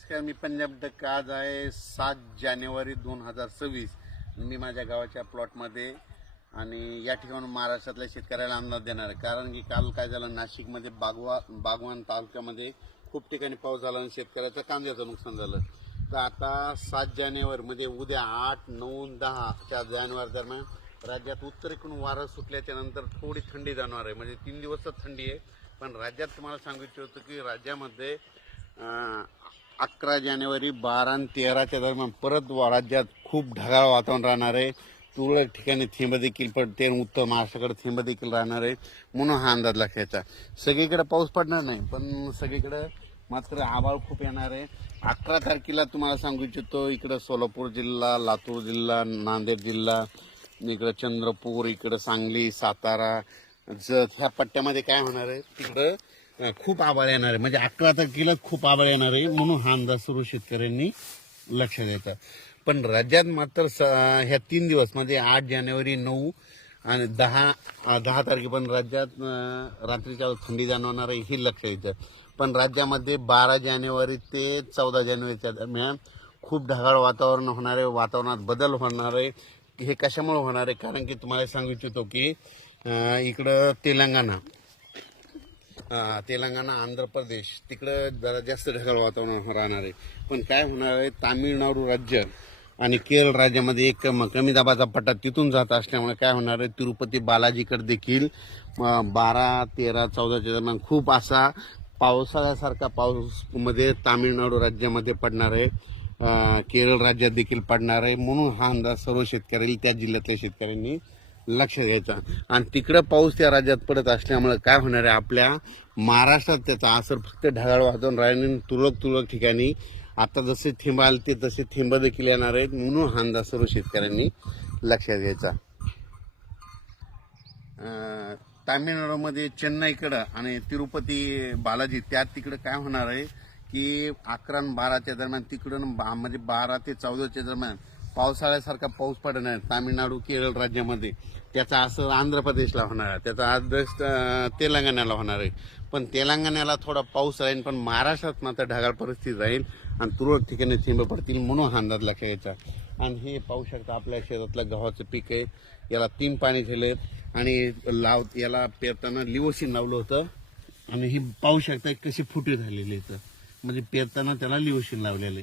नमस्कार, मी पंजाब डक. आज आहे 7 जानेवारी 2026. मी माझ्या गावाच्या प्लॉटमध्ये आणि या ठिकाणी महाराष्ट्रातल्या शेतकऱ्याला अंदाज देणार आहे. कारण की काल काय झालं, नाशिकमध्ये बागवान तालुक्यामध्ये खूप ठिकाणी पाऊस झाला आणि शेतकऱ्याचं कांद्याचं नुकसान झालं. तर आता 7 जानेवारी म्हणजे उद्या 8, 9, 10 जानेवारी दरम्यान राज्यात उत्तरेकडून वारं सुटल्याच्या नंतर थोडी थंडी जाणवणार आहे. म्हणजे 3 दिवस तर थंडी आहे, पण राज्यात तुम्हाला सांगू इच्छितो की राज्यामध्ये 11 जानेवारी 12 आणि 13च्या दरम्यान परत राज्यात खूप ढगाळ वातावरण राहणार आहे. तुरळक ठिकाणी थेंब देखील पडते, उत्तर महाराष्ट्राकडे थेंब देखील राहणार आहे. म्हणून हा अंदाज लक्षायचा. सगळीकडे पाऊस पडणार नाही, पण सगळीकडे मात्र आभाळ खूप येणार आहे. 11 तारखेला तुम्हाला सांगू इच्छितो, इकडं सोलापूर जिल्हा, लातूर जिल्हा, नांदेड जिल्हा, इकडं चंद्रपूर, इकडं सांगली, सातारा, जत ह्या पट्ट्यामध्ये काय होणार आहे, तिकडं खूप आभाळ येणार आहे. म्हणजे 11 तारखेला खूप आभाळ येणार आहे. म्हणून हा अंदाज सर्व शेतकऱ्यांनी लक्ष द्यायचा. पण राज्यात मात्र ह्या 3 दिवस म्हणजे 8 जानेवारी, 9 आणि 10 तारखेपर्यंत राज्यात रात्रीच्या थंडी जाणवणार आहे, हे लक्ष द्यायचं. पण राज्यामध्ये 12 जानेवारी ते 14 जानेवारीच्या दरम्यान खूप ढगाळ वातावरण होणार आहे. वातावरणात बदल होणार आहे. हे कशामुळे होणार आहे? कारण की तुम्हाला सांगू इच्छितो की इकडं तेलंगणा, आंध्र प्रदेश तिकडं जरा जास्त ढगाळ वातावरण राहणार आहे. पण काय होणार आहे, तामिळनाडू राज्य आणि केरळ राज्यामध्ये एक कमी दाबाचा पट्टा तिथून जात असल्यामुळे काय होणार आहे, तिरुपती बालाजीकडे देखील 12, 13, 14च्या दरम्यान खूप असा पावसाळ्यासारखा पाऊस मध्ये तामिळनाडू राज्यामध्ये पडणार आहे, केरळ राज्यात देखील पडणार आहे. म्हणून हा अंदाज सर्व शेतकऱ्यांनी, त्या जिल्ह्यातल्या शेतकऱ्यांनी लक्ष द्यायचा. आणि तिकडं पाऊस त्या राज्यात पडत असल्यामुळे काय होणार आहे, आपल्या महाराष्ट्रात त्याचा असर फक्त ढगाळ वातावरण राहणे, तुरळक ठिकाणी आता जसे थेंब आले ते तसे थेंब देखील येणार आहेत. म्हणून हा अंदाज सर्व शेतकऱ्यांनी लक्षात घ्यायचा. तामिळनाडूमध्ये चेन्नईकडं आणि तिरुपती बालाजी त्या तिकडं काय होणार आहे की 11 आणि 12च्या दरम्यान तिकडं म्हणजे 12 ते 14च्या दरम्यान पावसाळ्यासारखा पाऊस पडणार आहे तामिळनाडू, केरळ राज्यामध्ये. त्याचा असर आंध्र प्रदेशला होणार आहे, त्याचा असर तेलंगणाला होणार आहे. पण तेलंगणाला थोडा पाऊस राहील, पण महाराष्ट्रात मात्र ढगाळ परिस्थिती राहील आणि तुरळक ठिकाणी थेंब पडतील. म्हणून हा अंदाज लक्षात घ्यायचा. आणि हे पाहू शकता, आपल्या शेतातलं गव्हाचं पीक आहे. याला 3 पाणी झालेत आणि याला पेरताना लिओसिन लावलं होतं. आणि ही पाहू शकता कशी फुटे झालेली आहेत, म्हणजे पेरताना त्याला लिओसिन लावलेले.